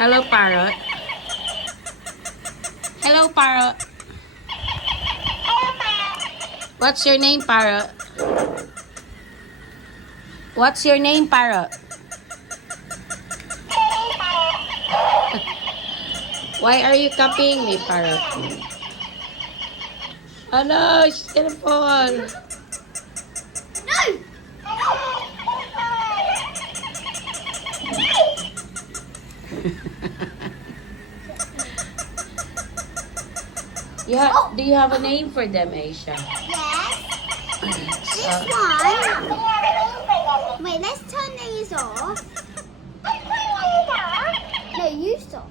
Hello, Parrot. Hello, Parrot. What's your name, Parrot? What's your name, Parrot? Why are you copying me, Parrot? Oh no, she's gonna fall. No! Yeah, do you have a name for them, Aisha? Yes. This one. Wait, let's turn these off. No, you stop.